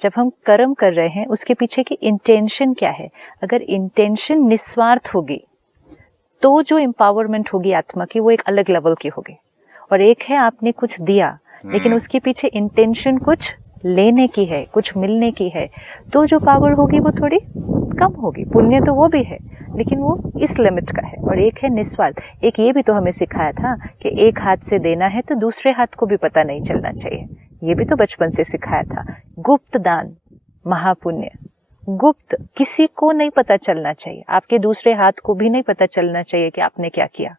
जब हम कर्म कर रहे हैं उसके पीछे की इंटेंशन क्या है। अगर इंटेंशन निस्वार्थ होगी तो जो एम्पावरमेंट होगी आत्मा की वो एक अलग लेवल की होगी। और एक है आपने कुछ दिया लेकिन उसके पीछे इंटेंशन कुछ लेने की है, कुछ मिलने की है, तो जो पावर होगी वो थोड़ी कम होगी। पुण्य तो वो भी है लेकिन वो इस लिमिट का है। और एक है निस्वार्थ। एक ये भी तो हमें सिखाया था कि एक हाथ से देना है तो दूसरे हाथ को भी पता नहीं चलना चाहिए। ये भी तो बचपन से सिखाया था। गुप्त दान महापुण्य, गुप्त, किसी को नहीं पता चलना चाहिए, आपके दूसरे हाथ को भी नहीं पता चलना चाहिए कि आपने क्या किया।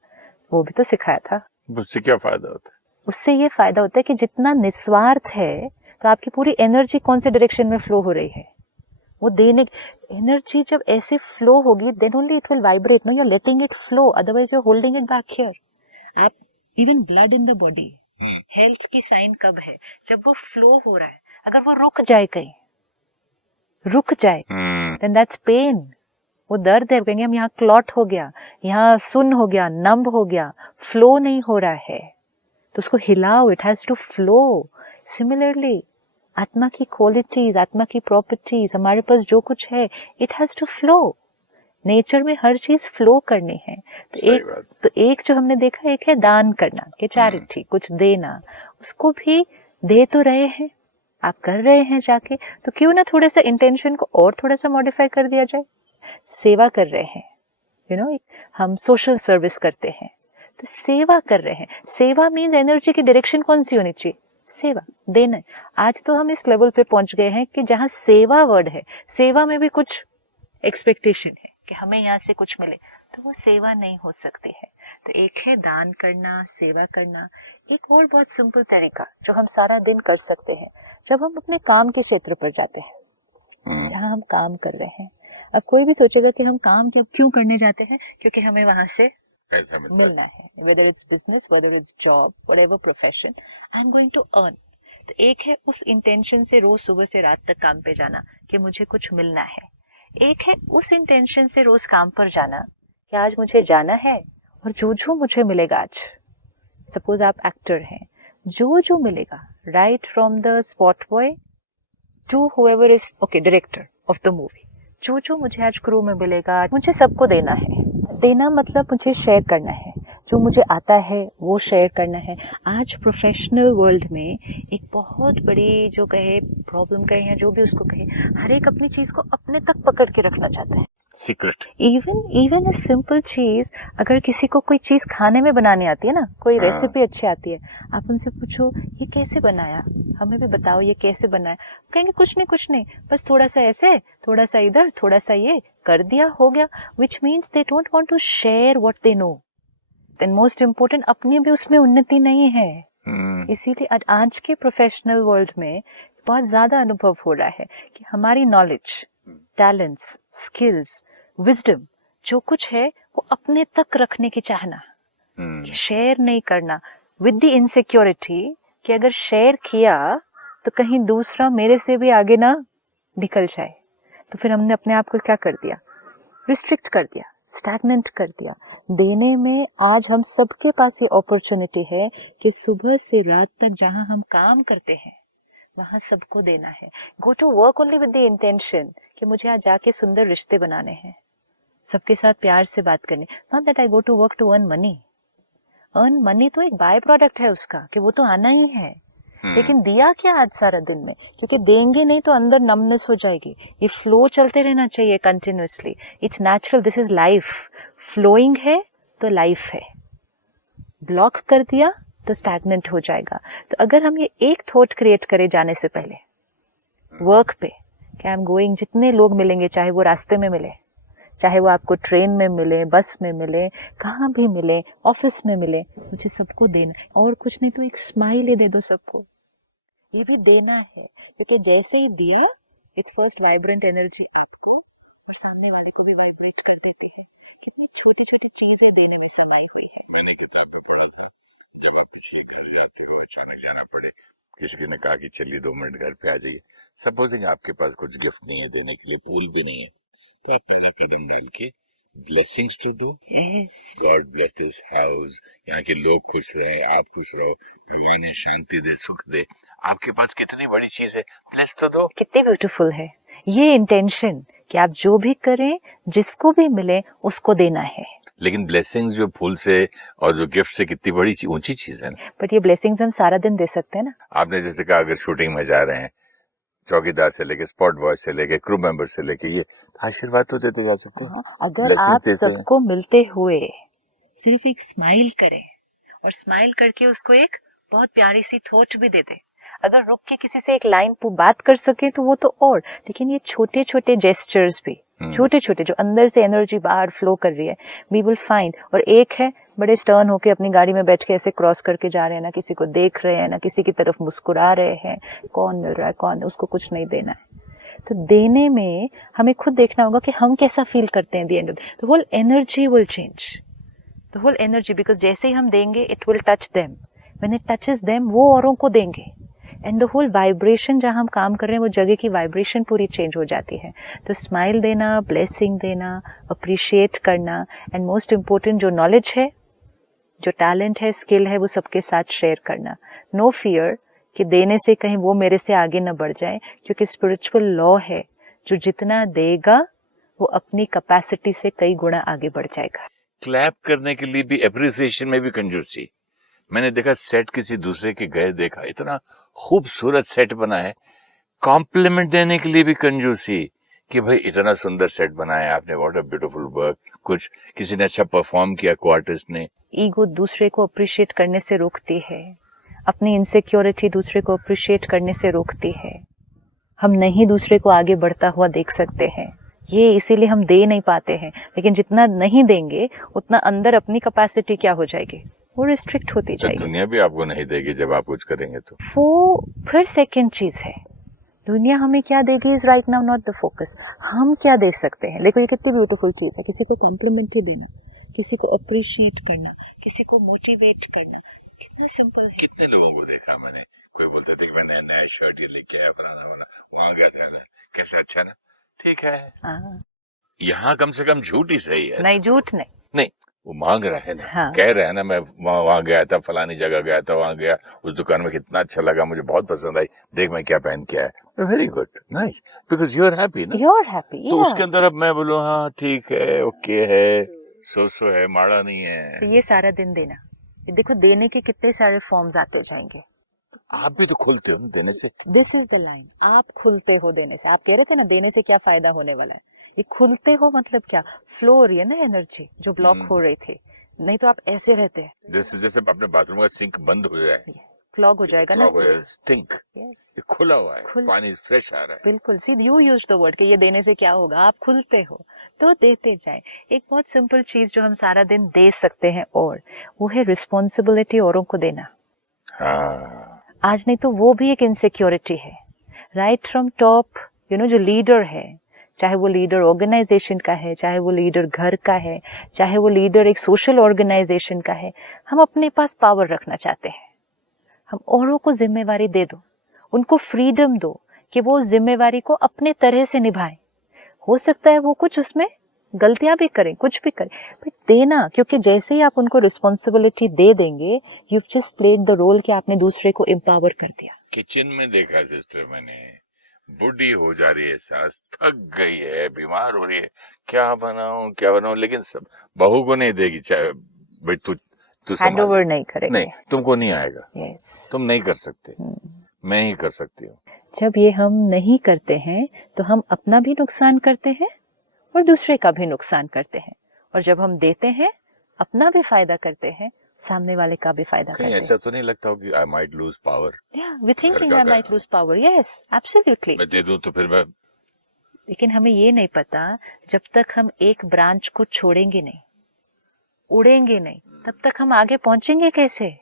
वो भी तो सिखाया था। उससे क्या फायदा होता है? उससे ये फायदा होता है कि जितना निस्वार्थ है तो आपकी पूरी एनर्जी कौन से डायरेक्शन में फ्लो हो रही है, वो देने एनर्जी जब ऐसे फ्लो होगी then only it will vibrate. No, you are letting it flow, otherwise you are holding it back here. आप even blood in the body, health की साइन कब है? जब वो फ्लो हो रहा है। अगर वो रुक जाए, कहीं रुक जाए देन दैट्स पेन। वो दर्द है। कहेंगे हम यहाँ क्लॉट हो गया, यहाँ सुन्न हो गया, नंब हो गया, फ्लो नहीं हो रहा है, तो उसको हिलाओ, it has to flow. Similarly आत्मा की क्वालिटीज, आत्मा की प्रॉपर्टीज, हमारे पास जो कुछ है it has to flow. Nature में हर चीज फ्लो करनी है। तो एक जो हमने देखा, एक है दान करना कि चैरिटी, कुछ देना। उसको भी दे तो रहे हैं, आप कर रहे हैं जाके, तो क्यों ना थोड़ा सा इंटेंशन को और थोड़ा सा मॉडिफाई कर दिया जाए। सेवा कर रहे हैं, यू नो, हम सोशल सर्विस करते हैं तो सेवा कर रहे हैं। सेवा मीन्स एनर्जी की डायरेक्शन कौन सी होनी चाहिए? सेवा, देना। आज तो हम इस लेवल पे पहुंच गए हैं कि जहां सेवा वर्ड है, सेवा में भी कुछ एक्सपेक्टेशन है कि हमें यहाँ से कुछ मिले, तो वो सेवा नहीं हो सकती है। तो एक है दान करना, सेवा करना। एक और बहुत सिंपल तरीका जो हम सारा दिन कर सकते हैं, जब हम अपने काम के क्षेत्र पर जाते हैं, जहाँ हम काम कर रहे हैं। अब कोई भी सोचेगा कि हम काम क्यों करने जाते हैं, क्योंकि हमें वहां से पैसा मिलना है, whether it's business, whether it's job, whatever profession, I'm going to earn। तो एक है उस इंटेंशन से रोज सुबह से रात तक काम पे जाना कि मुझे कुछ मिलना है। एक है उस इंटेंशन से रोज काम पर जाना कि आज मुझे जाना है और जो जो मुझे मिलेगा आज, सपोज आप एक्टर हैं, जो जो मिलेगा, right from the spot boy to whoever is director of the movie, जो जो मुझे आज क्रू में मिलेगा मुझे सबको देना है। देना मतलब मुझे शेयर करना है, जो मुझे आता है वो शेयर करना है। आज प्रोफेशनल वर्ल्ड में एक बहुत बड़ी जो कहे प्रॉब्लम कहे या जो भी उसको कहे, हर एक अपनी चीज को अपने तक पकड़ के रखना चाहता है, सीक्रेट। इवन ए सिंपल चीज, अगर किसी को कोई चीज खाने में बनानी आती है ना, कोई रेसिपी अच्छी आती है, आप उनसे पूछो ये कैसे बनाया, हमें भी बताओ ये कैसे बनाया, कहेंगे कुछ नहीं, बस थोड़ा सा ऐसे, थोड़ा सा इधर, थोड़ा सा ये कर दिया, हो गया। Which means they don't want to share what they know. Then most important, अपनी भी उसमें उन्नति नहीं है। इसीलिए आज के प्रोफेशनल वर्ल्ड में बहुत ज्यादा अनुभव हो रहा है कि हमारी नॉलेज, टैलेंट्स, स्किल्स, विजडम, जो कुछ है वो अपने तक रखने की चाहना, कि शेयर नहीं करना, विद द इनसिक्योरिटी कि अगर शेयर किया तो कहीं दूसरा मेरे से भी आगे ना निकल जाए। तो फिर हमने अपने आप को क्या कर दिया? रिस्ट्रिक्ट कर दिया, स्टैग्नेंट कर दिया। देने में आज हम सबके पास ये अपॉर्चुनिटी है कि सुबह से रात तक जहां हम काम करते हैं वहां सबको देना है। Go to work only with the intention कि मुझे आज जाके सुंदर रिश्ते बनाने हैं, सबके साथ प्यार से बात करनी। Not that I go to work to earn money. Earn money तो एक बाय प्रोडक्ट है उसका, कि वो तो आना ही है, लेकिन दिया क्या आज सारा दिन में? क्योंकि देंगे नहीं तो अंदर नमनेस हो जाएगी। ये फ्लो चलते रहना चाहिए continuously. It's natural, this is life. Flowing है तो लाइफ है, ब्लॉक कर दिया तो स्टैग्नेंट हो जाएगा। तो अगर हम ये एक थॉट क्रिएट करें जाने से पहले वर्क पे, कि आई एम गोइंग, जितने लोग मिलेंगे, चाहे वो रास्ते में मिले, चाहे वो आपको ट्रेन में मिले, बस में मिले, कहाँ भी मिले, ऑफिस में मिले, मुझे सबको देना। और कुछ नहीं तो एक स्माइल ही दे दो सबको, ये भी देना है। क्योंकि जैसे ही दिए, इट्स फर्स्ट वाइब्रेंट एनर्जी आपको और सामने वाले को भी वाइब्रेट कर देते हैं। कितनी छोटी छोटी चीजें देने में समाई हुई है। मैंने किताब में पढ़ा था, जब आप किसी के घर जाते हो, अचानक जाना पड़े, किसी ने कहा कि चलिए 2 मिनट घर पे आ जाइए, सपोजिंग आपके पास कुछ गिफ्ट नहीं है देने के लिए, फूल भी नहीं है, तो आप पहले कदम मिल के ब्लेसिंग्स तो दो। गॉड ब्लेस दिस हाउस, यहाँ के लोग खुश रहे, आप खुश रहो, भगवान शांति दे, सुख दे। आपके पास कितनी बड़ी चीज है, ब्लेस तो दो। कितनी ब्यूटीफुल है ये इंटेंशन कि आप जो भी करें, जिसको भी मिले उसको देना है। लेकिन ब्लेसिंग्स जो फूल से और जो गिफ्ट से कितनी बड़ी ऊंची चीज है ना। बट ये ब्लेसिंग्स हम सारा दिन दे सकते हैं ना। आपने जैसे कहा अगर शूटिंग में जा रहे हैं, चौकीदार से लेके स्पॉट बॉय से लेके क्रू मेंबर से लेके, ये आशीर्वाद तो देते जा सकते हैं। हाँ, अगर Blessings आप देते हैं। सबको मिलते हुए सिर्फ एक स्माइल करें और स्माइल करके उसको एक बहुत प्यारी सी थॉट भी दे दे, अगर रुक के किसी से एक लाइन बात कर सके तो वो तो और। लेकिन ये छोटे छोटे जेस्चर्स भी, छोटे छोटे जो अंदर से एनर्जी बाहर फ्लो कर रही है, वी विल फाइंड। और एक है बड़े स्टर्न होके अपनी गाड़ी में बैठ के ऐसे क्रॉस करके जा रहे हैं, ना किसी को देख रहे हैं, ना किसी की तरफ मुस्कुरा रहे हैं, कौन मिल रहा है कौन, उसको कुछ नहीं देना है। तो देने में हमें खुद देखना होगा कि हम कैसा फील करते हैं। The end the whole energy will change, the whole energy, because जैसे ही हम देंगे it will touch them, when it touches them वो औरों को देंगे, एंड द होल वाइब्रेशन जहाँ हम काम कर रहे हैं वो जगह की वाइब्रेशन पूरी चेंज हो जाती है। तो स्माइल देना, ब्लेसिंग देना, अप्रिशिएट करना, एंड मोस्ट इम्पोर्टेंट जो नॉलेज है, जो टैलेंट है, स्किल है, वो सबके साथ शेयर करना। नो फियर कि देने से कहीं वो मेरे से आगे न बढ़ जाए, क्योंकि स्पिरिचुअल लॉ है जो जितना देगा वो अपनी कैपेसिटी से कई गुना आगे बढ़ जाएगा। क्लैप करने के लिए भी, एप्रिसिएशन में भी कंजूसी। मैंने देखा सेट किसी दूसरे के गए, देखा इतना खूबसूरत सेट बना है, कॉम्प्लीमेंट देने के लिए भी कंजूसी कि भाई इतना सुंदर सेट बनाया आपने, व्हाट अ ब्यूटीफुल वर्क। कुछ किसी ने अच्छा परफॉर्म किया, को आर्टिस्ट ने। ईगो दूसरे को अप्रिशिएट करने से रोकती है, अपनी इनसिक्योरिटी दूसरे को अप्रिशिएट करने से रोकती है। हम नहीं दूसरे को आगे बढ़ता हुआ देख सकते हैं, ये इसीलिए हम दे नहीं पाते हैं। लेकिन जितना नहीं देंगे उतना अंदर अपनी कैपेसिटी क्या हो जाएगी, वो रिस्ट्रिक्ट होती तो जाएगी। दुनिया भी आपको नहीं देगी जब आप कुछ करेंगे तो। वो फिर सेकंड चीज है, दुनिया हमें क्या देगी is right now not the focus. हम क्या दे सकते हैं। देखो ये कितनी ब्यूटीफुल चीज है, किसी को कॉम्प्लीमेंट ही देना, किसी को अप्रिशिएट करना, किसी को मोटिवेट करना, कितना सिंपल है। कितने लोगों को देखा मैंने, कोई बोलते थे कि मैं नया शर्ट ये लेके आया, फलाना वाला, वहां गया था ना, कैसा अच्छा ना, ठीक है। हाँ, यहाँ कम से कम झूठ ही सही है। नहीं झूठ नहीं, नहीं, वो मांग रहा है ना। हाँ। कह रहे हैं ना, मैं वहां गया था, फलानी जगह गया था, वहां गया, उस दुकान में कितना अच्छा लगा, मुझे बहुत पसंद आई, देख मैं क्या पहन के आया। Very good, nice, because you are happy ना। You are happy. तो उसके अंदर अब मैं बोलूँ हाँ ठीक है, ओके है, सो है, माड़ा नहीं है। तो ये सारा दिन देना, ये देखो देने के कितने सारे फॉर्म्स आते जाएंगे। आप भी तो खुलते हो ना देने से। दिस इज द लाइन, आप खुलते हो देने से। आप कह रहे थे ना देने से क्या फायदा होने वाला है, ये खुलते हो मतलब क्या, फ्लो हो रही है ना एनर्जी जो ब्लॉक हो रही थी, नहीं तो आप ऐसे रहते हैं, जैसे अपने बाथरूम का सिंक बंद हो जाए, क्लॉग हो जाएगा ना। स्टिंक, ये खुला हुआ है, पानी फ्रेश आ रहा है। बिल्कुल, सी यू यूज द वर्ड कि ये देने से क्या होगा, आप खुलते हो तो देते जाए। एक बहुत सिंपल चीज जो हम सारा दिन दे सकते हैं और वो है रिस्पॉन्सिबिलिटी औरों को देना। हाँ, आज नहीं तो वो भी एक इनसिक्योरिटी है, right from top. You know जो लीडर है, चाहे वो लीडर ऑर्गेनाइजेशन का है, चाहे वो लीडर घर का है, चाहे वो लीडर एक सोशल ऑर्गेनाइजेशन का है, हम अपने पास पावर रखना चाहते हैं। हम औरों को जिम्मेवारी दे दो, उनको फ्रीडम दो कि वो जिम्मेवारी को अपने तरह से निभाएं। हो सकता है वो कुछ उसमें गलतियां भी करें, कुछ भी करें, बट देना, क्योंकि जैसे ही आप उनको रिस्पॉन्सिबिलिटी दे देंगे, you just played the role कि आपने दूसरे को एम्पावर कर दिया। किचन में देखा सिस्टर मैंने, बुढ़ी हो जा रही है सास, थक गई है, बीमार हो रही है, क्या बनाऊं, लेकिन सब बहू को नहीं देगी, चाहे भाई तू हैंड ओवर नहीं करेगा, नहीं तुमको नहीं आएगा, यस, तुम नहीं कर सकते, मैं ही कर सकती हूँ। जब ये हम नहीं करते हैं तो हम अपना भी नुकसान करते हैं और दूसरे का भी नुकसान करते हैं, और जब हम देते हैं अपना भी फायदा करते हैं, सामने वाले का भी फायदा करते हैं। ऐसा तो नहीं लगता हो कि I might lose power? We thinking I might lose power, yes absolutely. मैं दे दूं तो फिर मैं, लेकिन हमें ये नहीं पता, जब तक हम एक ब्रांच को छोड़ेंगे नहीं, उड़ेंगे नहीं, तब तक हम आगे पहुंचेंगे कैसे।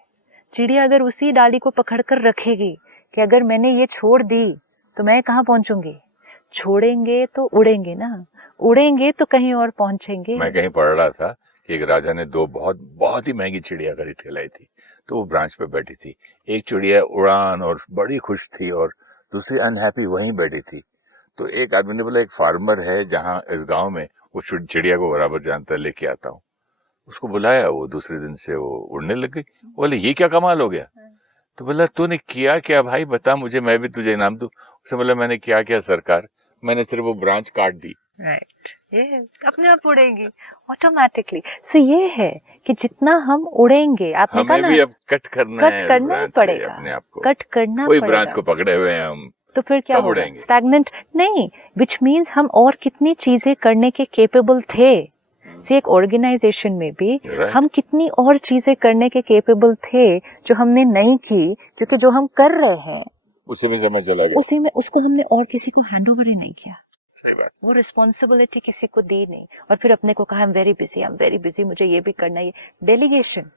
चिड़िया अगर उसी डाली को पकड़कर रखेगी कि अगर मैंने ये छोड़ दी तो मैं कहाँ पहुंचूंगी, छोड़ेंगे तो उड़ेंगे ना, उड़ेंगे तो कहीं और पहुंचेंगे। मैं कहीं पढ़ रहा था कि एक राजा ने दो बहुत ही महंगी चिड़िया खरीद के लाई थी, तो वो ब्रांच पे बैठी थी। एक चिड़िया उड़ान और बड़ी खुश थी और दूसरी अनहैप्पी वहीं बैठी थी। तो एक आदमी ने बोला, एक फार्मर है जहाँ इस गांव में, वो चिड़िया को बराबर जानता है, लेके आता हूँ। उसको बुलाया, वो दूसरे दिन से वो उड़ने लग गई। बोले ये क्या कमाल हो गया। तो बोला तूने किया क्या भाई, बता मुझे, मैं भी तुझे इनाम दूं। उसने बोला मैंने क्या क्या सरकार, मैंने सिर्फ वो ब्रांच काट दी। राइट, ये अपने आप उड़ेगी ऑटोमेटिकली। सो ये है कि जितना हम उड़ेंगे, आपने कहा हमें ना, भी अब कट करना है करना ही ब्रांच से पड़ेगा, अपने आप को। कट करना कोई पड़ेगा। ब्रांच को पकड़े हुए हैं हम, तो फिर क्या कब होगा? उड़ेंगे? स्टैग्नेंट नहीं, विच मीन्स हम और कितनी चीजें करने के केपेबल थे। से एक ऑर्गेनाइजेशन में भी Right. हम कितनी और चीजें करने के केपेबल थे जो हमने नहीं की, क्योंकि जो हम कर रहे हैं उसी में समय चला गया। उसी में उसको हमने और किसी को हैंड ओवर ही नहीं किया। सही बात। वो रिस्पॉन्सिबिलिटी किसी को दी नहीं, और फिर अपने को कहा आई एम वेरी बिजी, मुझे ये भी करना है। डेलीगेशन,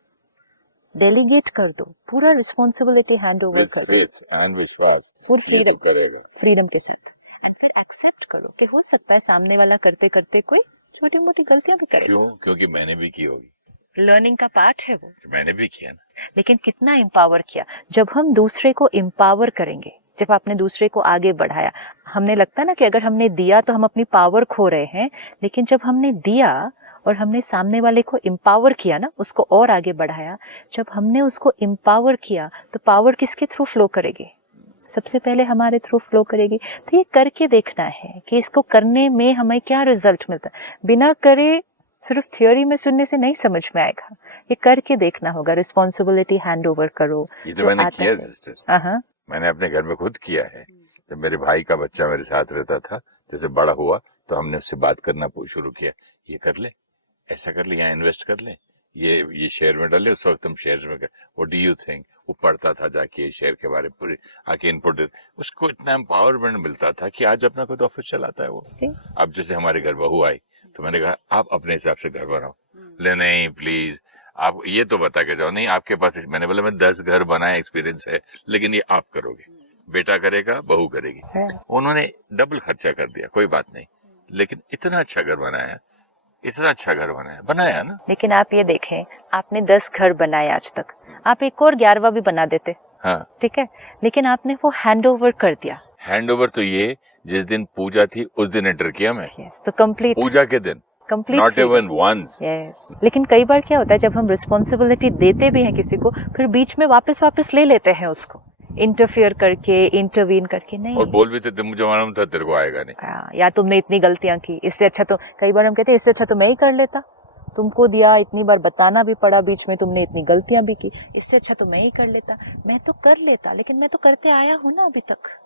डेलीगेट कर दो, पूरा रिस्पॉन्सिबिलिटी हैंड ओवर कर दो, Faith and विश्वास, फुल ये तो फ्रीडम, करेगा। फ्रीडम के साथ। And फिर एक्सेप्ट करो कि हो सकता है सामने वाला करते करते कोई छोटी मोटी गलतियां भी करे। क्यों? क्योंकि मैंने भी की होगी, लर्निंग का पार्ट है वो। मैंने भी किया ना। लेकिन कितना एम्पावर किया। जब हम दूसरे को एम्पावर करेंगे, जब आपने दूसरे को आगे बढ़ाया, हमने लगता है ना कि अगर हमने दिया तो हम अपनी पावर खो रहे हैं, लेकिन जब हमने दिया और हमने सामने वाले को एम्पावर किया ना, उसको और आगे बढ़ाया, जब हमने उसको एम्पावर किया तो पावर किसके थ्रू फ्लो करेगी? सबसे पहले हमारे थ्रू फ्लो करेगी। तो ये करके देखना है कि इसको करने में हमें क्या रिजल्ट मिलता है। बिना करे सिर्फ थियोरी में सुनने से नहीं समझ में आएगा, ये करके देखना होगा। रिस्पॉन्सिबिलिटी हैंड ओवर करो। ये तो मैंने किया सिस्टर, हाँ, मैंने अपने घर में खुद किया है। जब मेरे भाई का बच्चा मेरे साथ रहता था, जैसे बड़ा हुआ तो हमने उससे बात करना शुरू किया, ये कर ले, ऐसा कर ले, यहाँ इन्वेस्ट कर ले, ये शेयर में डाले। उस वक्त हम शेयर में कर, व्हाट डू यू थिंक, वो पढ़ता था जाके शेयर के बारे में, पूरी आके इनपुट दे। उसको इतना एम्पावरमेंट मिलता था कि आज अपना खुद ऑफिस चलाता है वो। अब जैसे हमारे घर बहू आई तो मैंने कहा आप अपने हिसाब से घर बनाओ। ले नहीं प्लीज, आप ये तो बता के जाओ। नहीं आपके पास, मैंने बोला मैं 10 घर बनाए, एक्सपीरियंस है, लेकिन ये आप करोगे, बेटा करेगा, बहू करेगी। उन्होंने डबल खर्चा कर दिया, कोई बात नहीं, लेकिन इतना अच्छा घर बनाया, इतना अच्छा घर बनाया ना। लेकिन आप ये देखें, आपने 10 घर बनाए आज तक, आप एक और 11वां भी बना देते। हाँ ठीक है, लेकिन आपने वो हैंड ओवर कर दिया। हैंड ओवर तो ये जिस दिन पूजा थी उस दिन एंटर किया मैं। yes, तो कंप्लीट, पूजा के दिन, complete, not even once. Yes. लेकिन कई बार क्या होता है, जब हम रिस्पॉन्सिबिलिटी देते भी हैं किसी को, फिर बीच में वापस ले लेते हैं उसको, इंटरफियर करके, इंटरवीन करके। नहीं, और बोल भी थे मुझे मालूम था तेरे को आएगा नहीं। या तुमने इतनी गलतियां की, इससे अच्छा तो, कई बार हम कहते हैं इससे अच्छा तो मैं ही कर लेता, तुमको दिया, इतनी बार बताना भी पड़ा, बीच में तुमने इतनी गलतियां भी की, इससे अच्छा तो मैं ही कर लेता। मैं तो कर लेता, लेकिन मैं तो करते आया हूं ना अभी तक।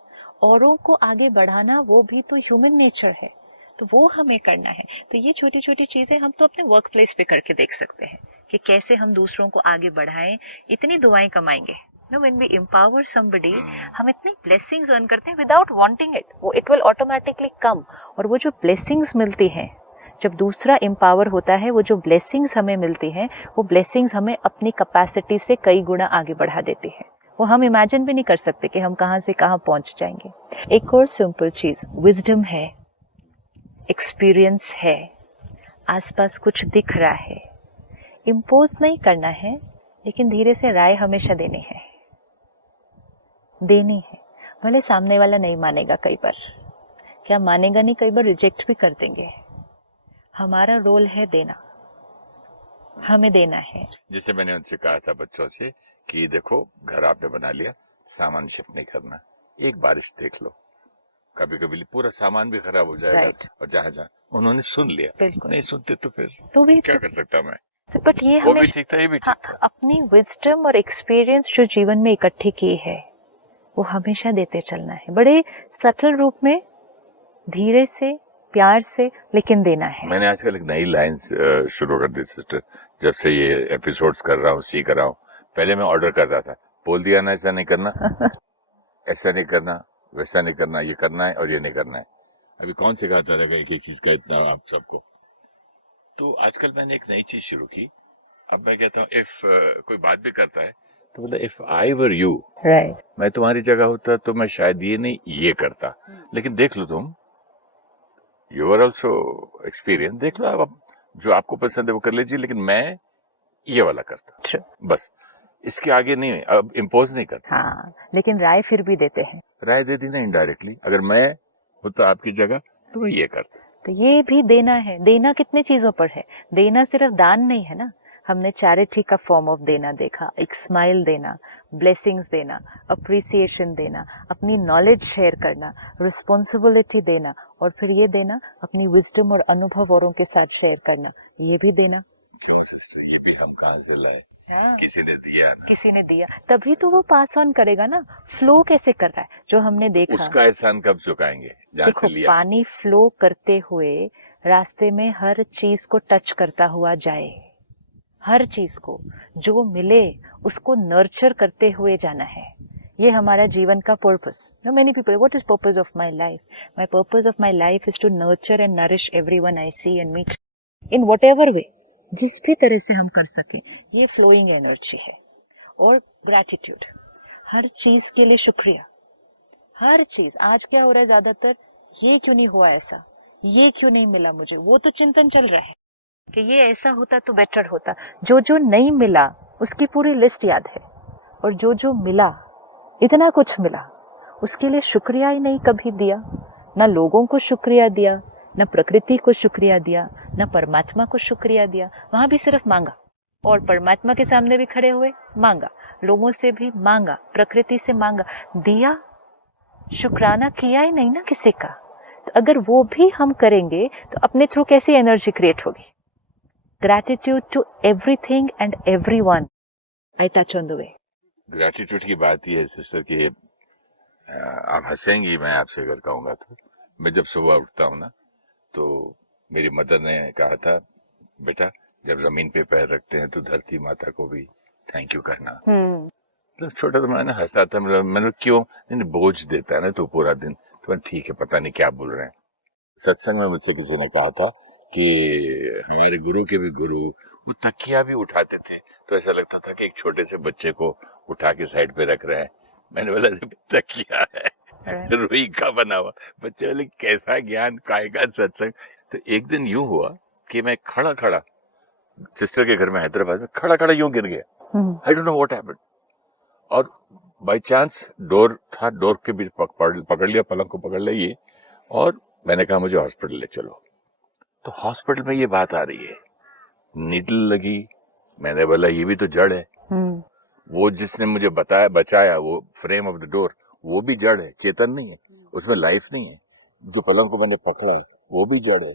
औरों को आगे बढ़ाना वो भी तो ह्यूमन नेचर है, तो वो हमें करना है। तो ये छोटी छोटी चीजें हम तो अपने वर्क प्लेस पे करके देख सकते हैं कि कैसे हम दूसरों को आगे बढ़ाएं। इतनी दुआएं कमाएंगे ना, व्हेन वी एम्पावर समबडी, हम इतनी ब्लेसिंग्स अर्न करते हैं विदाउट वांटिंग इट, वो इट विल ऑटोमेटिकली कम। और वो जो ब्लेसिंग्स मिलती हैं, जब दूसरा एम्पावर होता है, वो जो ब्लेसिंग्स हमें मिलती हैं, वो ब्लेसिंग्स हमें अपनी कैपेसिटी से कई गुना आगे बढ़ा देती है। वो हम इमेजिन भी नहीं कर सकते कि हम कहाँ से कहाँ पहुंच जाएंगे। एक और सिंपल चीज, विजडम है, एक्सपीरियंस है, आसपास कुछ दिख रहा है, इम्पोज नहीं करना है, लेकिन धीरे से राय हमेशा देनी है। भले सामने वाला नहीं मानेगा, कई बार क्या मानेगा नहीं, कई बार रिजेक्ट भी कर देंगे। हमारा रोल है देना, हमें देना है। जैसे मैंने उनसे कहा था बच्चों से कि देखो घर आपने बना लिया, सामान शिफ्ट नहीं करना, एक बारिश देख लो, कभी कभी पूरा सामान भी खराब हो जाएगा। Right. और जहाँ जहाँ उन्होंने सुन लिया, बिल्कुल। नहीं सुनते तो फिर तो भी क्या कर सकता मैं। बट ये वो भी हमें ठीक था, ये भी ठीक था। अपनी विजडम और एक्सपीरियंस जो जीवन में इकट्ठी की है, वो हमेशा देते चलना है, बड़े सटल रूप में, धीरे से, प्यार से, लेकिन देना है। मैंने आजकल एक नई लाइन शुरू कर दी सिस्टर, जब से ये एपिसोड्स कर रहा हूँ, सीख रहा हूँ। पहले मैं ऑर्डर करता था, बोल दिया ना ऐसा नहीं करना, ऐसा नहीं करना, वैसा नहीं करना, ये करना है और ये नहीं करना है। अभी कौन सिखाता रहेगा एक एक चीज का इतना आप सबको। तो आजकल मैंने एक नई चीज शुरू की। अब मैं कहता हूँ इफ कोई बात भी करता है तो बोला if I were you, right, मैं तुम्हारी जगह होता तो मैं शायद ये नहीं ये करता। लेकिन देख लो तुम, यू आर ऑल्सो एक्सपीरियंस, देख लो आप जो आपको पसंद है वो कर लीजिए, लेकिन मैं ये वाला करता। True. बस इसके आगे नहीं, अब इम्पोज नहीं करता। हाँ, लेकिन राय फिर भी देते हैं। राय दे दी ना इनडायरेक्टली, अगर मैं होता आपकी जगह तो मैं ये करता। तो ये भी देना है। देना कितने चीजों पर है, देना सिर्फ दान नहीं है ना, हमने चैरिटी का फॉर्म ऑफ देना देखा, एक स्माइल देना, ब्लेसिंग्स देना, अप्रिसिएशन देना, अपनी नॉलेज शेयर करना, रिस्पॉन्सिबिलिटी देना, और फिर ये देना अपनी विजडम और अनुभव औरों के साथ शेयर करना, ये भी देना। क्यों सिस्टर, ये भी हम कहाँ से लाए? किसी ने दिया ना। किसी ने दिया, तभी तो वो पास ऑन करेगा ना। फ्लो कैसे कर रहा है जो हमने देखा, उसका एहसान कब चुकाएंगे जहाँ से देखो लिया? पानी फ्लो करते हुए रास्ते में हर चीज को टच करता हुआ जाए, हर चीज को जो मिले उसको नर्चर करते हुए जाना है। ये हमारा जीवन का purpose. No many people, what is purpose of my life? My purpose of my life is to nurture and nourish everyone I see and meet in whatever way, जिस भी तरह से हम कर सकें। ये फ्लोइंग एनर्जी है। और ग्रैटिट्यूड, हर चीज के लिए शुक्रिया। हर चीज, आज क्या हो रहा है ज्यादातर, ये क्यों नहीं हुआ ऐसा, ये क्यों नहीं मिला मुझे, वो तो चिंतन चल रहा है कि ये ऐसा होता तो बेटर होता। जो जो नहीं मिला उसकी पूरी लिस्ट याद है, और जो जो मिला, इतना कुछ मिला, उसके लिए शुक्रिया ही नहीं कभी दिया। ना लोगों को शुक्रिया दिया, ना प्रकृति को शुक्रिया दिया, ना परमात्मा को शुक्रिया दिया। वहां भी सिर्फ मांगा, और परमात्मा के सामने भी खड़े हुए मांगा, लोगों से भी मांगा, प्रकृति से मांगा, दिया, शुक्राना किया ही नहीं ना किसी का। तो अगर वो भी हम करेंगे तो अपने थ्रू कैसी एनर्जी क्रिएट होगी? Gratitude to everything and everyone. I touch on the way. Gratitude की बात ये है सिस्टर कि आप हंसेंगी मैं आपसे अगर कहूँगा तो, मैं जब सुबह उठता हूँ ना तो मेरी मदर ने कहा था, बेटा जब जमीन पे पैर रखते हैं तो धरती माता को भी थैंक यू कहना। तो छोटा तो मैंने हंसा था, मैंने क्यों, नहीं बोझ देता है ना तो पूरा दिन, तो मैं ठीक है पता नहीं क्या बोल रहे हैं। सत्संग में मुझसे किसी ने कहा था कि हमारे गुरु के भी गुरु वो तकिया भी उठाते थे तो ऐसा लगता था कि एक छोटे से बच्चे को उठा के साइड पे रख रहे हैं। मैंने बोला जब तकिया है रुई का बना हुआ, बच्चे बोले कैसा ज्ञान कायगा सत्संग। तो एक दिन यूं हुआ कि मैं खड़ा खड़ा सिस्टर के घर में हैदराबाद में खड़ा खड़ा यूं गिर गया। I don't know what happened, और बाय चांस डोर था, डोर के बीच पकड़ लिया, पलंग को पकड़ लिया, और मैंने कहा मुझे हॉस्पिटल ले चलो। तो हॉस्पिटल में ये बात आ रही है, नीडल लगी, मैंने बोला ये भी तो जड़ है। वो जिसने मुझे बताया बचाया, वो फ्रेम ऑफ द डोर, वो भी जड़ है, चेतन नहीं है, उसमें लाइफ नहीं है। जो पलंग को मैंने पकड़ा है वो भी जड़ है।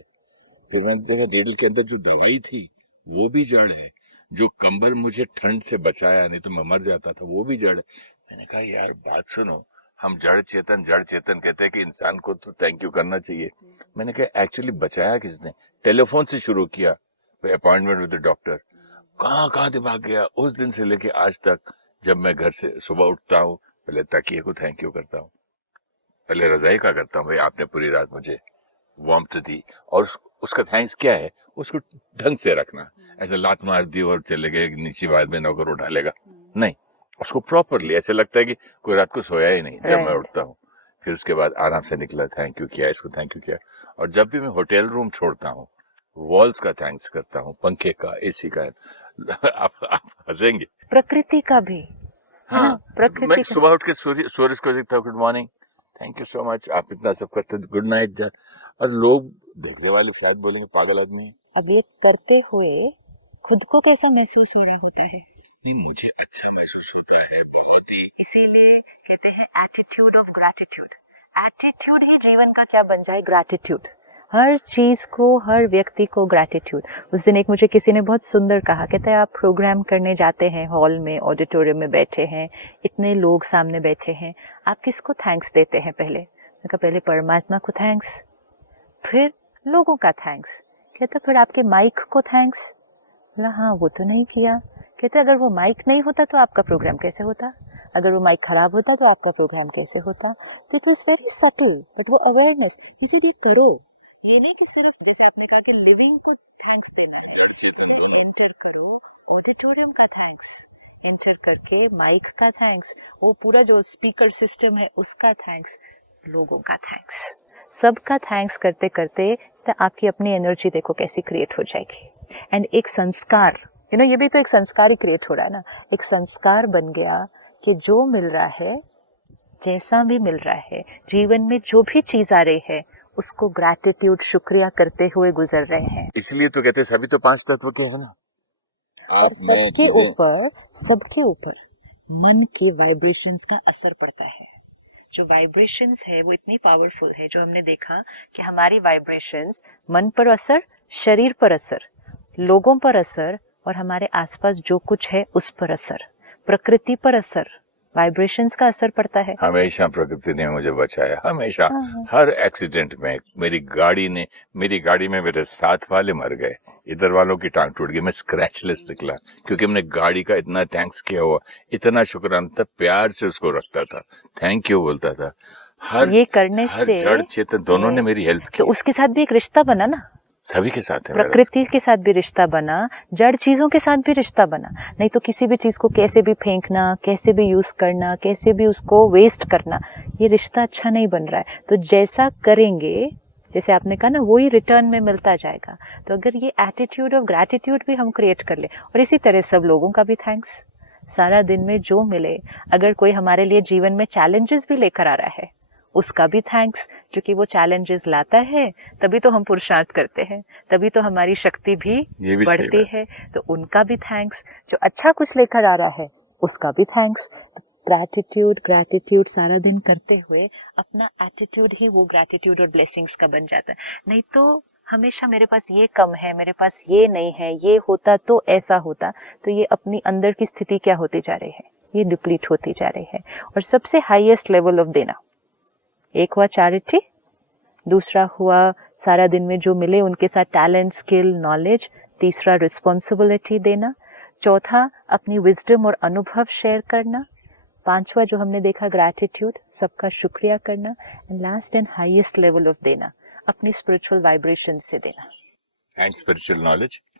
फिर मैंने देखा नीडल के अंदर जो दवाई थी वो भी जड़ है। जो कंबल मुझे ठंड से बचाया, नहीं तो मैं मर जाता था, वो भी जड़ है। मैंने कहा यार बात सुनो, हम जड़ चेतन कहते हैं कि इंसान को तो थैंक यू करना चाहिए। मैंने कहा एक्चुअली बचाया किसने? टेलीफोन से शुरू किया, अपॉइंटमेंट विद द डॉक्टर, कहाँ दिमाग गया। उस दिन से लेके आज तक जब मैं घर से सुबह उठता हूँ पहले तकिए को थैंक यू करता हूँ, पहले रजाई का करता हूँ, भाई आपने पूरी रात मुझे वार्मथ दी, और उसका थैंक्स क्या है, उसको ढंग से रखना। ऐसे लात मार दी और चले गए नीचे बाद में नौकर उठा लेगा, नहीं, उसको प्रॉपरली। ऐसे लगता है कि कोई रात को सोया ही नहीं जब मैं उठता हूँ। फिर उसके बाद आराम से निकला, थैंक यू किया, इसको थैंक यू किया। और जब भी मैं होटल रूम छोड़ता हूँ वॉल्स का थैंक्स करता हूँ, पंखे का, एसी का। आप हंसेंगे। प्रकृति का भी, हाँ, प्रकृति मैं सुबह उठ के सूरज को देखता हूँ, good morning, thank you so much, आप इतना सब करते, गुड नाइट। और लोग देखने वाले शायद बोलेंगे पागल आदमी। अब ये करते हुए खुद को कैसा महसूस हो रहा होता है? नहीं, मुझे अच्छा महसूस होता है बहुत ही। इसीलिए कहते हैं एटीट्यूड ऑफ ग्रैटिट्यूड। एटीट्यूड ही जीवन का क्या बन जाए, ग्रैटिट्यूड। हर चीज को, हर व्यक्ति को ग्रैटिट्यूड। उस दिन एक मुझे किसी ने बहुत सुंदर कहा, कहता है आप प्रोग्राम करने जाते हैं, हॉल में, ऑडिटोरियम में बैठे हैं, इतने लोग सामने बैठे हैं, आप किसको थैंक्स देते हैं? पहले मैं कहा पहले परमात्मा को थैंक्स, फिर लोगों का थैंक्स। कहता फिर आपके माइक को थैंक्स। बोला हाँ वो तो नहीं किया। कहते अगर वो माइक नहीं होता तो आपका प्रोग्राम कैसे होता? अगर वो माइक खराब होता तो आपका प्रोग्राम कैसे होता? तो it was very subtle, but वो अवेयरनेस, इसे ये करो। ये नहीं कि सिर्फ जैसे आपने कहा कि लिविंग को थैंक्स देना है, फिर एंटर करो ऑडिटोरियम का थैंक्स, एंटर करके माइक का थैंक्स, वो पूरा जो स्पीकर सिस्टम है उसका थैंक्स, लोगों का थैंक्स, सबका थैंक्स करते करते तो आपकी अपनी एनर्जी देखो कैसी क्रिएट हो जाएगी। एंड एक संस्कार, ये भी तो एक संस्कार ही क्रिएट हो रहा है ना। एक संस्कार बन गया कि जो मिल रहा है, जैसा भी मिल रहा है, जीवन में जो भी चीज आ रही है, उसको ग्रैटिट्यूड, शुक्रिया करते हुए गुजर रहे हैं। इसलिए तो कहते हैं सभी तो 5 तत्व के है ना, आप और मैं चीजें सबके ऊपर मन के वाइब्रेशंस का असर पड़ता है। जो वाइब्रेशंस है वो इतनी पावरफुल है, जो हमने देखा कि हमारी वाइब्रेशंस मन पर असर, शरीर पर असर, लोगों पर असर और हमारे आसपास जो कुछ है उस पर असर, प्रकृति पर असर, वाइब्रेशंस का असर पड़ता है। हमेशा प्रकृति ने मुझे बचाया, हमेशा। हाँ। हर एक्सीडेंट में मेरी गाड़ी में मेरे साथ वाले मर गए, इधर वालों की टांग टूट गई, मैं स्क्रैचलेस निकला क्योंकि हमने गाड़ी का इतना थैंक्स किया हुआ, इतना शुक्राना था, प्यार से उसको रखता था, थैंक यू बोलता था। ये करने हर से जड़ चेतन दोनों ने Yes, मेरी हेल्प तो की, उसके साथ भी एक रिश्ता बना ना, सभी के साथ है मेरा। प्रकृति के साथ भी रिश्ता बना, जड़ चीजों के साथ भी रिश्ता बना। नहीं तो किसी भी चीज को कैसे भी फेंकना, कैसे भी यूज करना, कैसे भी उसको वेस्ट करना, ये रिश्ता अच्छा नहीं बन रहा है। तो जैसा करेंगे, जैसे आपने कहा ना, वही रिटर्न में मिलता जाएगा। तो अगर ये एटीट्यूड ऑफ ग्रैटिट्यूड भी हम क्रिएट कर ले, और इसी तरह सब लोगों का भी थैंक्स, सारा दिन में जो मिले, अगर कोई हमारे लिए जीवन में चैलेंजेस भी लेकर आ रहा है उसका भी थैंक्स, क्योंकि वो चैलेंजेस लाता है तभी तो हम पुरुषार्थ करते हैं, तभी तो हमारी शक्ति भी बढ़ती है। तो उनका भी थैंक्स, जो अच्छा कुछ लेकर आ रहा है उसका भी थैंक्स। ग्रैटिट्यूड सारा दिन करते हुए अपना एटीट्यूड ही वो ग्रैटिट्यूड और ब्लेसिंग्स का बन जाता है। नहीं तो हमेशा मेरे पास ये कम है, मेरे पास ये नहीं है, ये होता तो ऐसा होता, तो ये अपनी अंदर की स्थिति क्या होती जा रही है, ये डिप्लीट होती जा रही है। और सबसे हाईएस्ट लेवल ऑफ देना, एक हुआ चैरिटी, दूसरा हुआ सारा दिन में जो मिले उनके साथ टैलेंट, स्किल, नॉलेज, तीसरा रिस्पॉन्सिबिलिटी देना, चौथा अपनी विजडम और अनुभव शेयर करना, पांचवा जो हमने देखा ग्रैटिट्यूड, सबका शुक्रिया करना, and last and highest level of देना, अपनी स्पिरिचुअल वाइब्रेशन से देना। एंड स्पिरिचुअल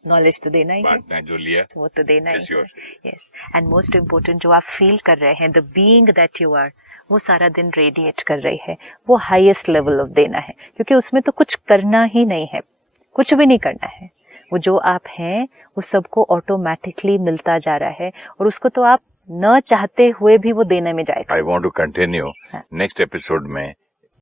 नॉलेज तो देना ही है, बांटना जो लिया वो तो देना ही किसी है। और से। यस, एंड मोस्ट इम्पोर्टेंट जो आप फील कर रहे हैं, the being that you are, वो सारा दिन रेडिएट कर रही है, वो हाईएस्ट लेवल ऑफ देना है, क्योंकि उसमें तो कुछ करना ही नहीं है, कुछ भी नहीं करना है। वो जो आप हैं वो सबको ऑटोमेटिकली मिलता जा रहा है, और उसको तो आप न चाहते हुए भी वो देने में जाएगा। आई वॉन्ट टू कंटिन्यू हाँ। नेक्स्ट एपिसोड में